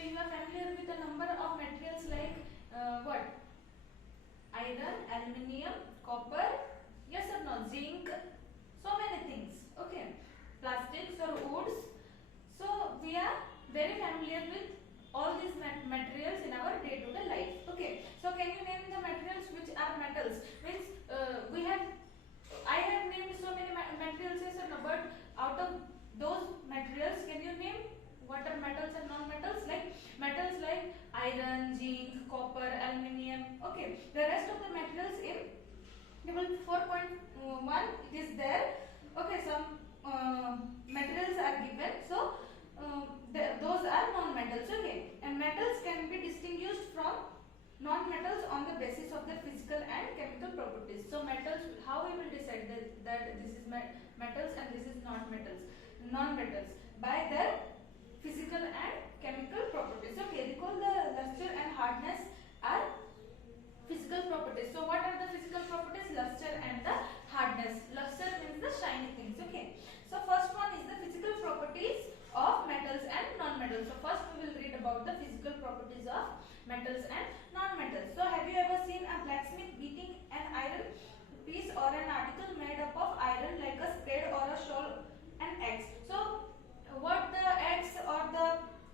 So you are familiar with a number of materials like what? Iron, aluminium, copper, yes or no, zinc, so many things. Okay, plastics or woods. So we are very familiar with all these materials in our day-to-day life. Okay, so can you name the materials which are metals? Means I have named so many materials, yes or no, but out of those materials, can you name what are metals and non-metals? Like metals like iron, zinc, copper, aluminium. Okay, the rest of the materials in table 4.1 it is there. Okay, some materials are given. So those are non-metals. Okay, and metals can be distinguished from non-metals on the basis of their physical and chemical properties. So metals, how we will decide that this is metals and this is not metals, non-metals, by their physical and chemical properties. Okay, recall the luster and hardness are physical properties. So what are the physical properties? Luster and the hardness. Luster means the shiny things. Okay, so first one is the physical properties of metals and non-metals. So first we will read about the physical properties of metals and non-metals. So have you ever seen a blacksmith beating an iron piece or an article made up of iron like a spade or a shovel, an axe? So what the axe or the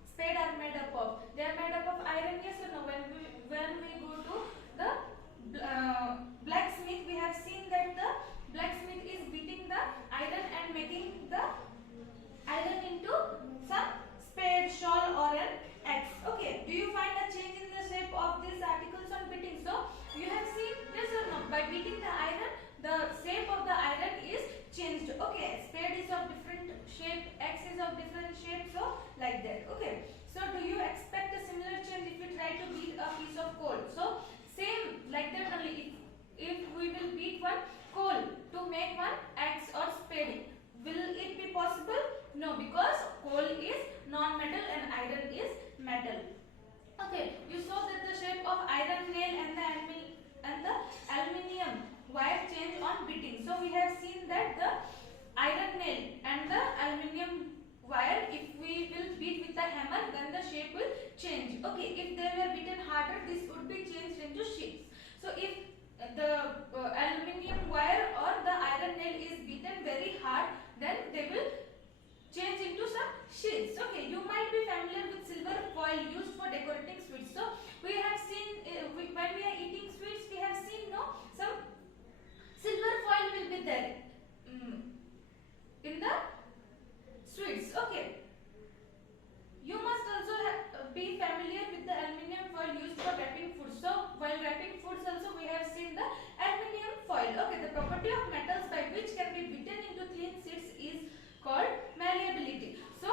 spade are made up of? They are made up of iron, yes or no? When we go to the blacksmith, we have seen that the blacksmith is beating the iron and making the iron into some spade, shawl or an axe. Okay, do you find a change in the shape of these articles on beating? So you have seen, yes or no, by beating the iron, the shape of the iron is changed. Okay, spade is of different shape, axe is of different shape, so like that. Okay, so do you expect a similar change if you try to beat a piece of coal? So same like that only. If we will beat one coal to make one axe or spade, will it be possible? No, because coal is non-metal and iron is metal. Okay, you saw that the shape of iron nail and the aluminium wire change on beating. So we have seen that the iron nail and the aluminium wire, if we will beat with a hammer, then the shape will change. Okay, if they were beaten harder, this would be changed into sheets. So if the aluminium wire or the iron nail is beaten very hard, then they will change into some sheets. Okay, you might be familiar with silver foil used for decorating sweets. So we have seen when we are eating sweets, we have seen some silver foil will be there in the sweets. Okay, you must also be familiar with the aluminium foil used for wrapping food. So while wrapping foods also we have seen the aluminium foil. Okay, the property of metals by which can be beaten into thin sheets is called malleability. So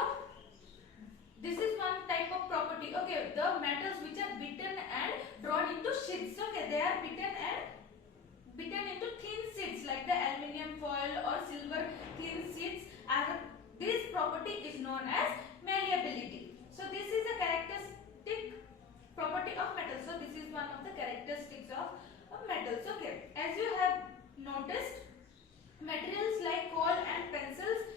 this is one type of property. Okay, the metals which are beaten and drawn into sheets. Okay, they are beaten into thin sheets like the aluminium foil or silver thin sheets. This property is known as malleability. So this is a characteristic property of metals. So this is one of the characteristics of metals. Okay, as you have noticed, materials like coal and pencils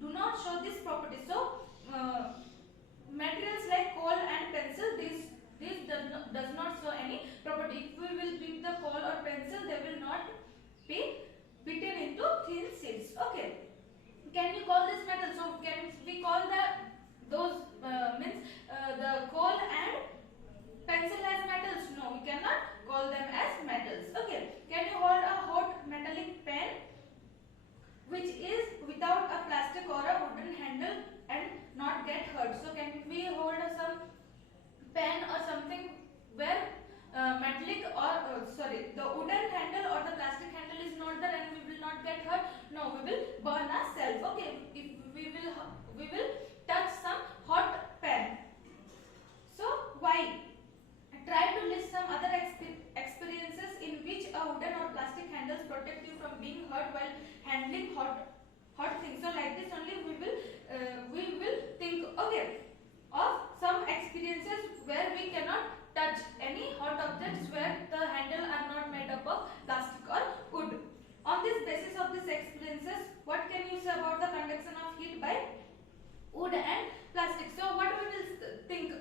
do not show this property. So materials like coal and pencil, this does not show any property. If we will beat the coal or pencil, they will not be beaten into thin sheets. Okay, can you call this metal? So can we call those the coal and pencil as metals? No, we cannot call them as metals. Okay, can you hold a hot metallic pen which is without a plastic or a wooden handle and not get hurt? So can we hold some pen or something where metallic or the wooden handle or the plastic handle is not there and we will not get hurt? No, we will burn ourselves. Okay, if we will touch some hot pen. So why? Try to list some other experiences in which a wooden or plastic handles protect you from being hurt while handling hot things. So like this only we will think of some experiences where we cannot touch any hot objects where the handle are not made up of plastic or wood. On this basis of these experiences, what can you say about the conduction of heat by wood and plastic? So what we will think?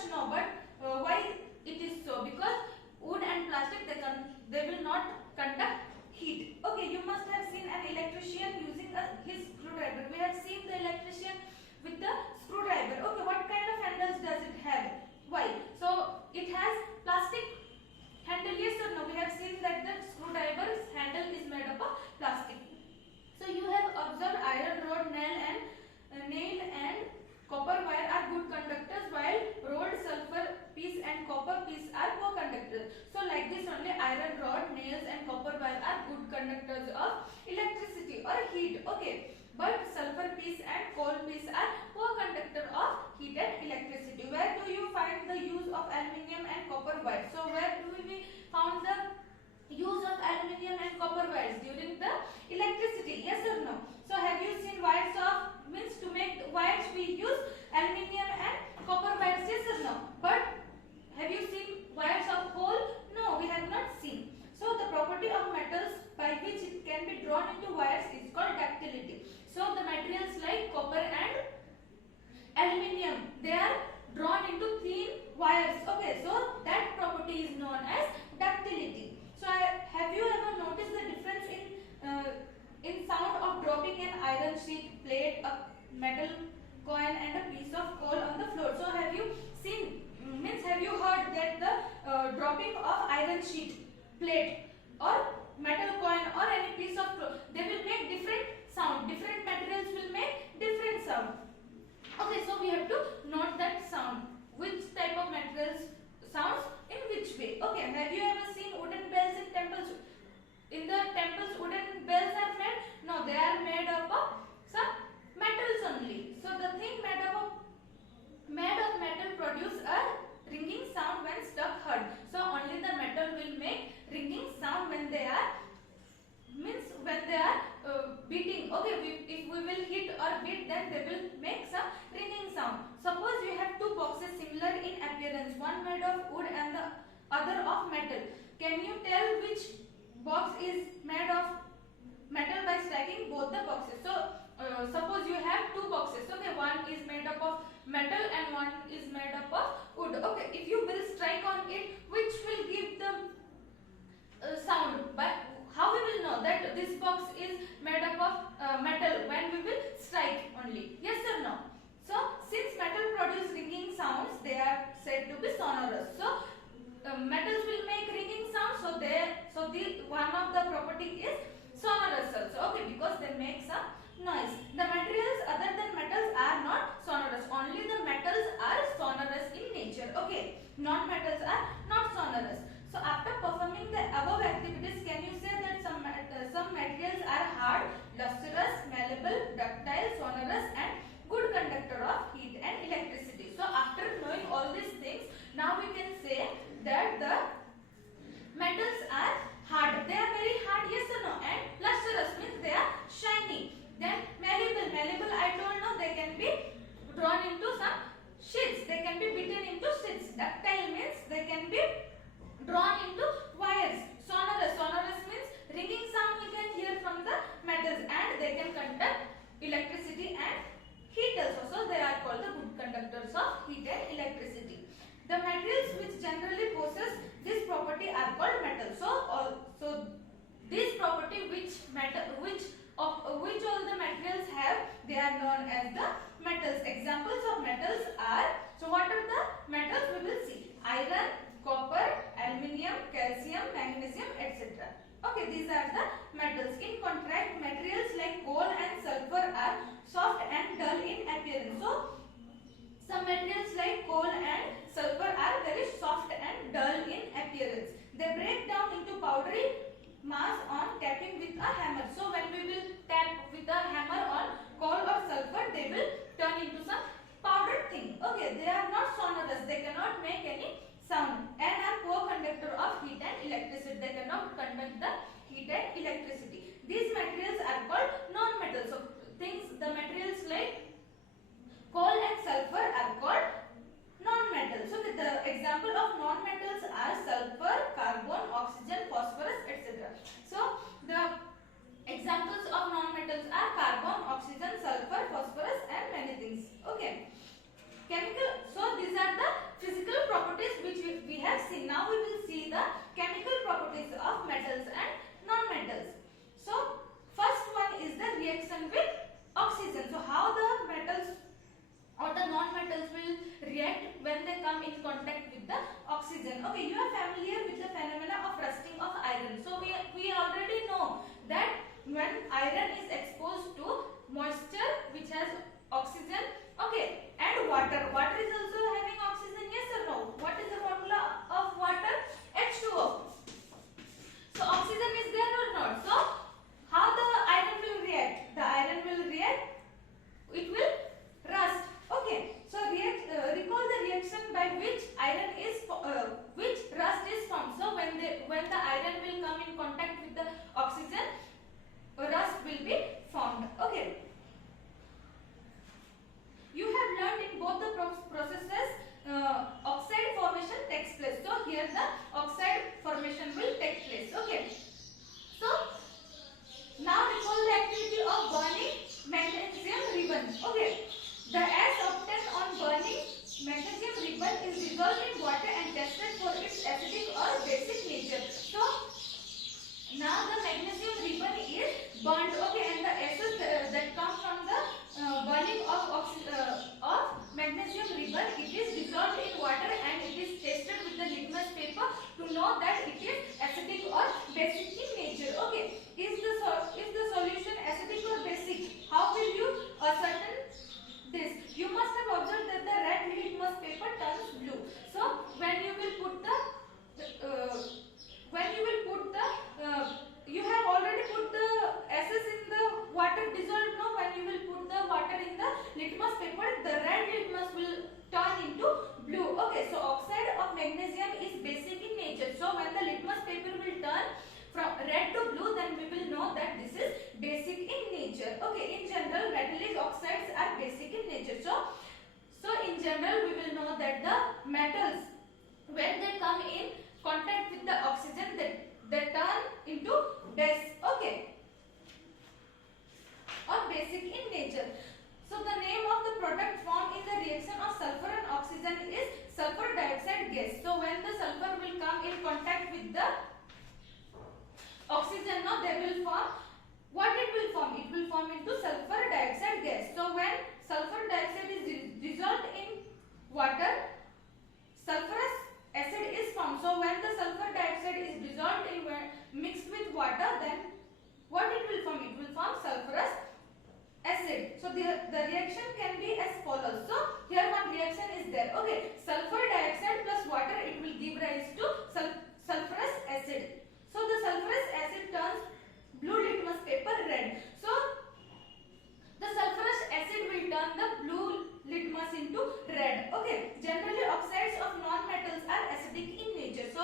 such? No, but why it is so? Because wood and plastic they will not conduct heat. Okay, you must have seen an electrician using his screwdriver. We have seen the electrician with the screwdriver. Okay, what kind of handles does it have? Why? So it has plastic handle. Yes or no? We have seen that the screwdriver's handle is made up of plastic. So you have observed iron rod, nail and copper wire are good conductors, while rod, sulfur piece and copper piece are poor conductors. So like this only, iron rod, nails and copper wire are good conductors of electricity or heat. Okay, but sulfur piece and coal piece are poor conductor of heat and electricity. Where do you find the use of aluminium and copper wire? So where do we found the use of aluminium and copper wires during the electricity? Yes or no? So have you seen wires of, means to make wires we use aluminium and copper wires? Yes or no? But have you seen wires of coal? No, we have not seen. So the property of metals by which it can be drawn into wires is called ductility. So the materials like copper and aluminium, they are drawn into thin wires. Okay, so that property is known as ductility. So have you ever noticed the difference in sound of dropping an iron sheet, plate, a metal coin and a piece of coal on the floor? So have you seen, means have you heard that the dropping of iron sheet, plate or metal coin or any piece of cloth, they will make different sound. Different materials will make different sound. Okay, so we have to note that sound. Which type of materials sounds in which way? Okay, have you ever seen wooden bells in temples? In the temples, wooden bells are made? No, they are made up of some metals only. So the thing made of metal produce a ringing sound when struck hard. So only the metal will make ringing sound when they are, means when they are beating. Okay, if we will hit or beat, then they will make some ringing sound. Suppose you have two boxes similar in appearance, one made of wood and the other of metal. Can you tell which box is made of metal by stacking both the boxes? So suppose you have two boxes. Okay, one is made up of metal and one is made up of wood. Okay, if you will strike on it, which will give the sound? But how we will know that this box is made up of metal? When we will strike only. Yes or no? So since metal produce ringing sounds, they are said to be sonorous. So metals will make ringing sounds. So the one of the property is sonorous also. Okay, because they make some noise. The materials other than metals are not sonorous. Only the metals are sonorous in nature. Okay, non-metals are not sonorous. So after performing the above activities, can you say that some materials are hard, lustrous, malleable, ductile, sonorous and good conductor of heat and electricity? So after knowing all these things, now we can say that the metals are hard. They are very hard, yes or no? And lustrous means they are shiny. Then malleable I don't know, they can be drawn into some sheets. They can be beaten into sheets. Ductile means they can be drawn into wires. Sonorous means ringing sound we can hear from the metals, and they can conduct electricity and heat also. So they are called the good conductors of heat and electricity. The materials which generally possess this property are called metals. So this property which all the materials have, they are known as the metals. Examples of metals are, so what are the metals we will see? Iron, copper, aluminium, calcium, magnesium, etc. Okay, these are the metals. In contrast, materials like coal and sulfur are soft and dull in appearance. So some materials like coal and sulfur are very soft and dull in appearance. They break down into powdery mass on tapping with a hammer. So when we will tap with a hammer on coal or sulfur, they will turn into some powdered thing. Okay, they are not sonorous. They cannot make any sound and are poor conductor of heat and electricity. They cannot conduct the heat and electricity. These materials are called non-metals. So the materials like coal and sulfur are called non-metals. So the example of non-metals are sulfur, carbon, oxygen, phosphorus, etc. So the examples of non-metals are carbon, oxygen, sulfur, phosphorus and many things. Okay. Chemical. So these are the physical that this is basic in nature. Okay, in general metallic oxides are basic in nature. So in general we will know that the metals, when they come in contact with the oxygen, they turn into base, okay, or basic in nature. So the name of the product formed in the reaction of sulfur and oxygen is sulfur dioxide gas. So when the sulfur will come in contact with the oxygen, now they will form, what it will form? It will form into sulfur dioxide gas. So when sulfur dioxide is dissolved in water, sulfurous acid is formed. So when the sulfur dioxide is dissolved in mixed with water, then what it will form? It will form sulfurous acid. So the reaction can be as follows. So here one reaction is there. Okay, sulfur dioxide plus water, it will give rise to sulfurous acid. So the sulfurous acid turns blue litmus paper red. So the sulfurous acid will turn the blue litmus into red. Okay, generally oxides of non-metals are acidic in nature. So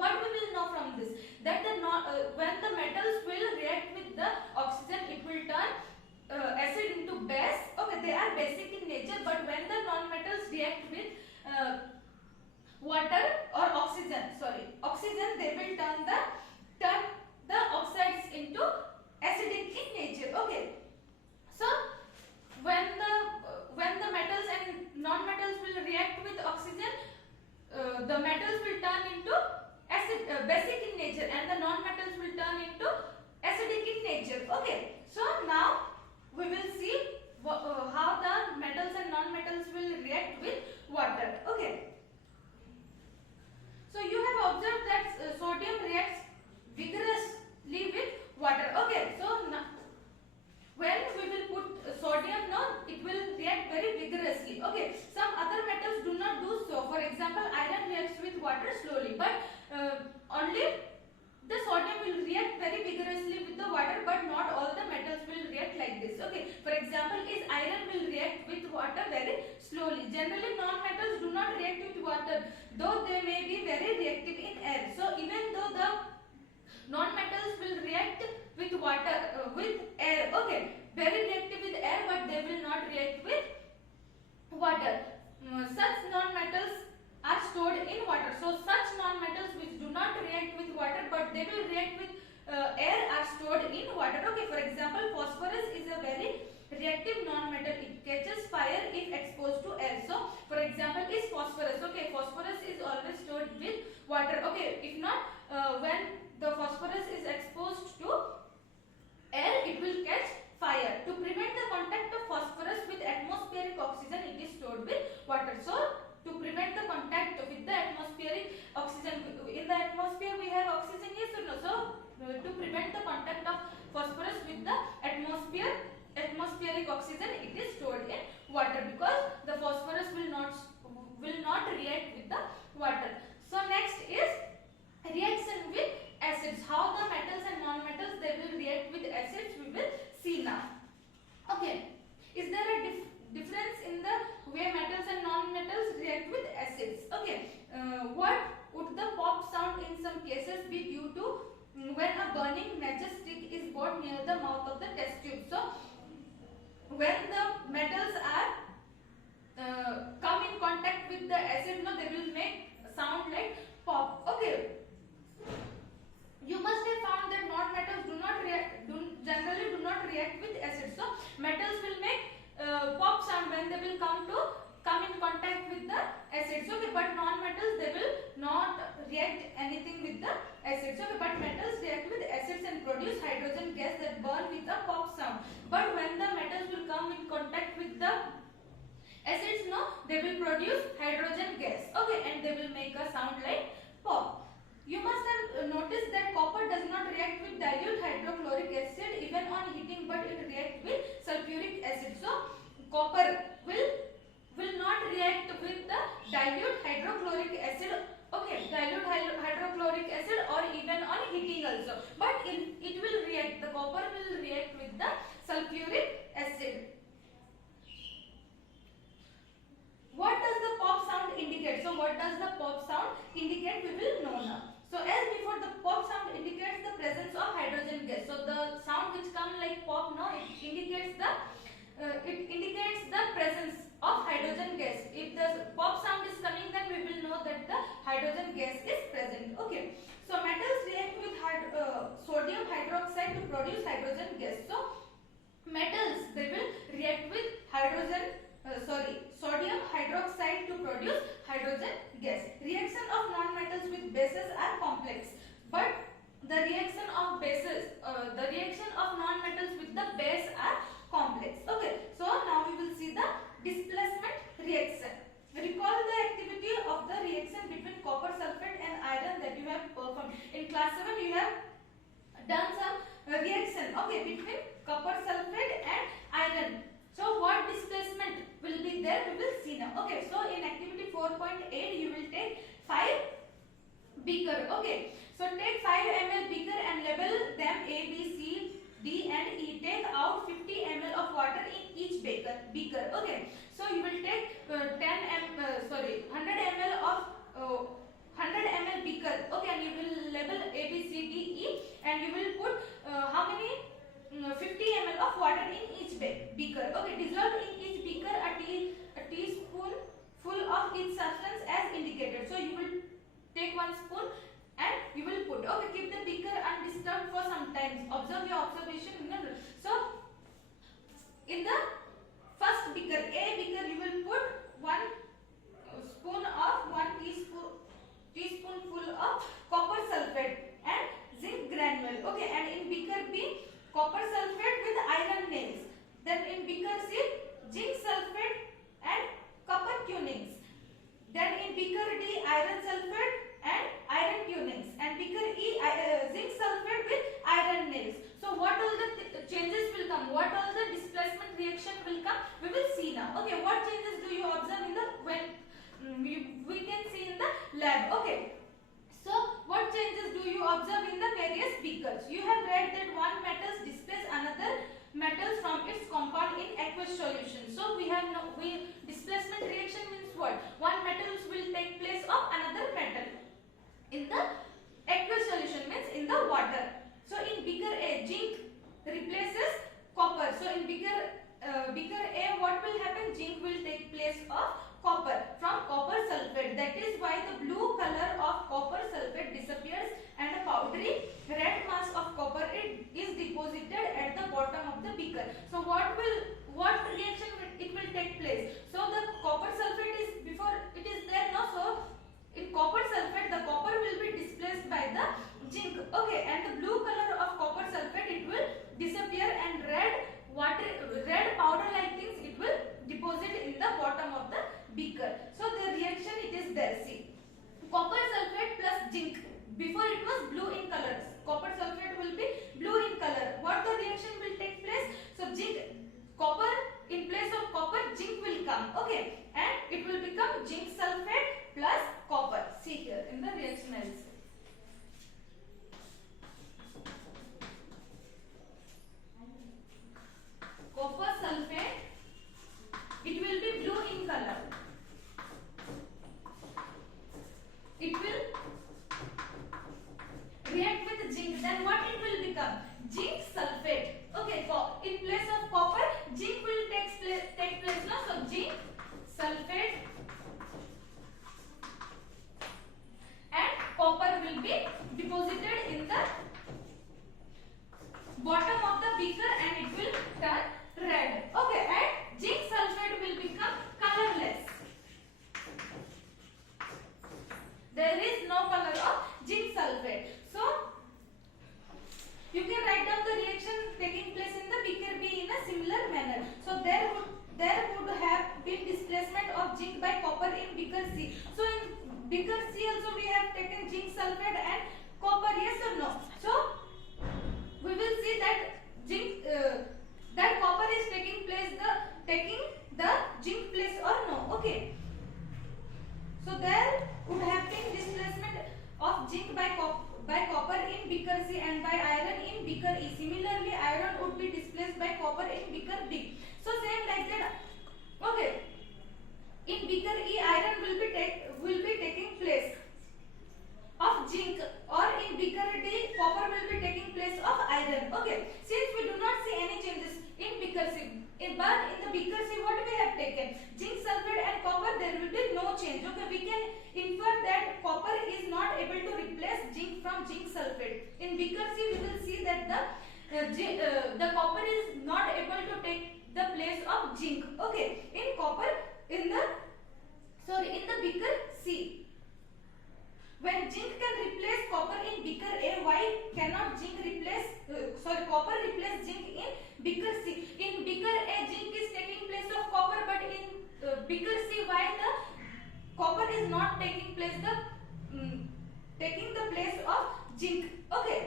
what we will know from this, that when the metals will react with the oxygen, it will turn acid into base. Okay, they are basic in nature, but when the non-metals react with water or oxygen, they will turn the oxides into acidic in nature. Okay, so when the metals and non-metals will react with oxygen, the metals will turn into basic in nature, and the non-metals will turn into acidic in nature. Okay, so now we will see how the metals and non-metals will react with water. Okay, so you have observed that sodium reacts vigorously with water. Okay, so now when we will put sodium, now it will react very vigorously. Okay, some other metals do not do so. For example, iron reacts with water slowly, but only the sodium will react very vigorously with the water, but not all the metals will react like this. Okay, for example, is iron will react with water very slowly. Generally non-metals do not react with water, though they may be very reactive in air. So even though the non-metals will react with water, with air, okay, very reactive with air, but they will not react with water. Such non-metals are stored in water. So such non-metals which do not react with water, but they will react with air, are stored in water. Okay, for example, phosphorus is a very reactive non-metal. It catches fire if exposed to air. So for example is phosphorus. Okay, phosphorus is always stored with water. Okay, if not, when the phosphorus is exposed to air, it will catch fire. To prevent the contact of phosphorus with atmospheric oxygen, it is stored with water. So to prevent the contact with the atmospheric oxygen, in the atmosphere we have oxygen, yes or no? So to prevent the contact of phosphorus with the atmospheric oxygen, it is stored in water, because the phosphorus will not react with the water. So next is reaction with acids. How the metals and non-metals, they will react with acids, we will see now. Okay, is there a difference in the way metals and non-metals react with acids? Okay, what would the pop sound in some cases be due to when a burning matchstick is brought near the mouth of the test tube? So when the metals are come in contact with the acid, no, they will make a sound like pop. Okay, you must have found that non-metals generally do not react with acid. So metals will make pop sound when they will come in contact with the acids. Okay, but non-metals, they will not react anything with the acids. Okay, but metals react with acids and produce hydrogen gas that burn with a pop sound. But when the metals will come in contact with the acids, no, they will produce hydrogen gas. Okay, and they will make a sound like pop. You must have noticed that copper does not react with dilute hydrochloric acid even on heating, but it reacts with sulfuric acid. So copper will not react with the dilute hydrochloric acid. Okay, dilute hydrochloric acid, or even on heating also, but it will react, the copper will react with the sulfuric acid. What does the pop sound indicate? So what does the pop sound indicate, we will know now. So as before, the pop sound indicates the presence of hydrogen gas. So the it indicates the presence of hydrogen gas. If the pop sound is coming, then we will know that the hydrogen gas is present. Okay. So metals react with sodium hydroxide to produce hydrogen gas. So metals, they will react with sodium hydroxide to produce hydrogen gas. Reaction of non-metals with bases are complex, but the reaction of non-metals with the base are complex. Okay, so now we will see the displacement reaction. Recall the activity of the reaction between copper sulfate and iron that you have performed. In class 7 you have done some reaction, okay, between copper sulfate and iron. So what displacement will be there, we will see now. Okay, so in activity 4.8 you will take 5 beaker. Okay, so take 5 ml beaker and label them A, B, C, D and E. Take out 50 ml of water in each beaker. Okay, so you will take 100 ml of 100 ml beaker. Okay, and you will label A, B, C, D, E, and you will put how many 50 ml of water in each beaker. Okay, dissolve in each beaker a teaspoon full of each substance as indicated. So you will take 1 spoon and you will put. Okay, keep the beaker undisturbed for some time. Observe your observation. So in the first beaker, A beaker, you will put 1 teaspoonful of copper sulfate and zinc granule. Okay, and in beaker B, copper sulfate with iron nails. Then in beaker C, zinc sulfate and copper tunings. Then in beaker D, iron sulfate and iron tunings. And beaker E, zinc sulfate with iron nails. So what all the changes will come? What all the displacement reaction will come? We will see now. Okay, what changes do you observe in the we can see in the lab? Okay. So what changes do you observe in the various beakers? You have read that one metals displace another metals from its compound in aqueous solution. So displacement reaction means what? One metals will take place of another metal in the aqueous solution, means in the water. So in beaker A, zinc replaces copper. So in beaker A, what will happen? Zinc will take place of copper from copper sulfate. That is why the blue color of copper sulfate disappears and a powdery red mass of copper is deposited at the bottom of the beaker. So what reaction it will take place? So the copper sulfate is before it is there now. So in copper sulfate, the copper will be displaced by the zinc. Okay, and the blue color of copper sulfate, it will disappear, and red powder like things, it will deposit in the bottom of the beaker. So the reaction it is there. See, copper sulfate plus zinc, before it was blue in color, copper sulfate will be blue in color. What the reaction will take place? So copper, in place of copper, zinc will come. Okay, and it will become zinc sulfate plus copper. See here in the reaction I will say. Copper sulfate, it will be blue in color. It will react with zinc. Then what it will become? Zinc sulfate. Okay, in place of copper, zinc will take place now. So zinc sulfate and copper will be deposited in the bottom of the beaker and it will turn red. Okay, and zinc sulfate will become colorless. There is no color of zinc sulfate. So you can write down the reaction taking place in the beaker B in a similar manner. So there would have been displacement of zinc by copper in beaker C. So in beaker C also we have taken zinc sulfate and copper, yes or no? So we will see that that copper is taking the zinc place or no. Okay. So there would have been displacement of zinc by copper in beaker C and by iron in beaker E. Similarly, iron would be displaced by copper in beaker B. So same like that. Okay. In beaker E, iron will be taking place of zinc, or in beaker D, copper will be taking place of iron. Okay. Since we do not see any changes in beaker C, but in the beaker C, what we have taken? Zinc sulfate and copper, there will be no change. Okay, we can infer that copper is not able to replace zinc from zinc sulfate. In beaker C, we will see that the copper is not able to take the place of zinc. Okay, in copper, in the beaker C, when zinc can replace copper in beaker A, why cannot copper replace zinc in beaker C? In beaker A, zinc is taking place of copper, but in beaker C, why the copper is not taking place of zinc? Okay,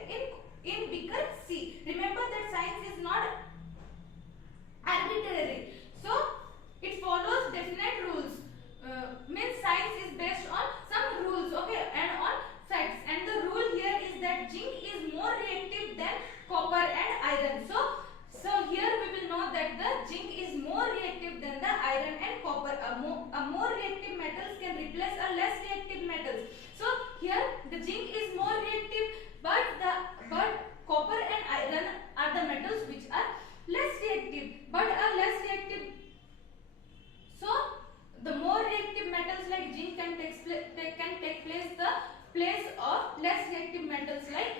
in beaker C, remember that science is not arbitrary, so it follows definite rules. Means science is based on some rules, okay, and on facts, and the rule here is that zinc is more reactive than copper and iron. So here we will know that the zinc is more reactive than the iron and copper. A more reactive metals can replace a less reactive metals. So here the zinc is more reactive, but copper and iron are the metals which are less reactive, but are less reactive. So the more reactive metals like zinc can take place the place of less reactive metals like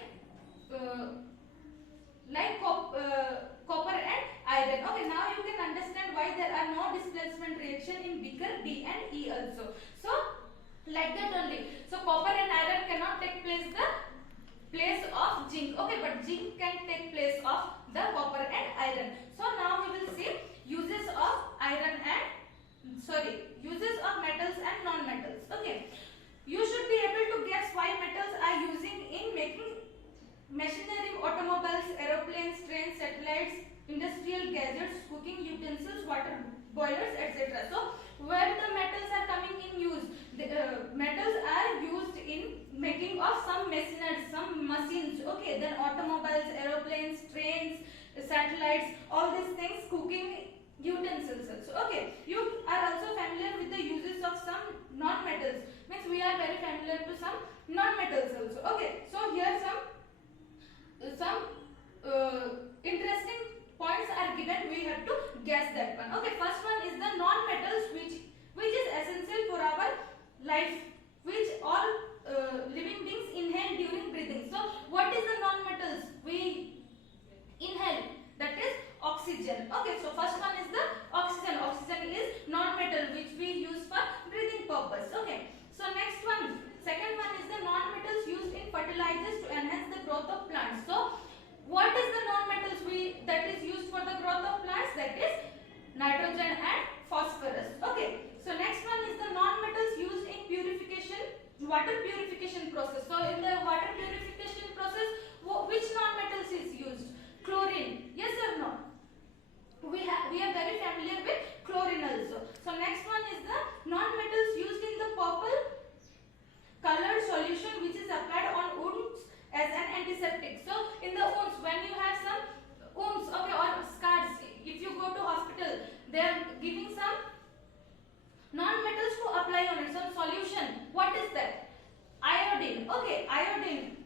copper and iron. Okay, now you can understand why there are no displacement reaction in beaker B and E also. So like that only. So copper and iron cannot take place of zinc. Okay, but zinc can take place of the copper and iron. So now we will see uses of metals and non-metals. Okay, you should be able to guess why metals are using in making machinery, automobiles, aeroplanes, trains, satellites, industrial gadgets, cooking utensils, water boilers, etc. So where the metals are coming in use? Metals are used in making of some machinery, some machines. Okay, then automobiles, aeroplanes, trains, satellites, all these things, cooking utensils also. Okay, you are also familiar with the uses of some non-metals. Means we are very familiar to some non-metals also. Okay, so here some interesting points are given. We have to guess that one. Okay, first one is the non-metals which is essential for our life, which all living beings inhale during breathing. So what is the non-metals we inhale? That is oxygen. Okay, so first one is the oxygen. Oxygen is non-metal which we use for breathing purpose. Okay, so next one, second one is the non-metals used in fertilizers to enhance the growth of plants. So what is the non-metals that is used for the growth of plants? That is nitrogen and phosphorus. Okay, so next one is the non-metals used in water purification process. So in the water purification process, which non-metals is used? Chlorine. Yes or no? We are very familiar with chlorine also. So next one is the non-metals used in the purple colored solution which is applied on wounds as an antiseptic. So in the wounds, when you have some wounds, okay, or scars, if you go to hospital, they are giving some non-metals to apply on it, some solution. What is that? Iodine. Okay, iodine.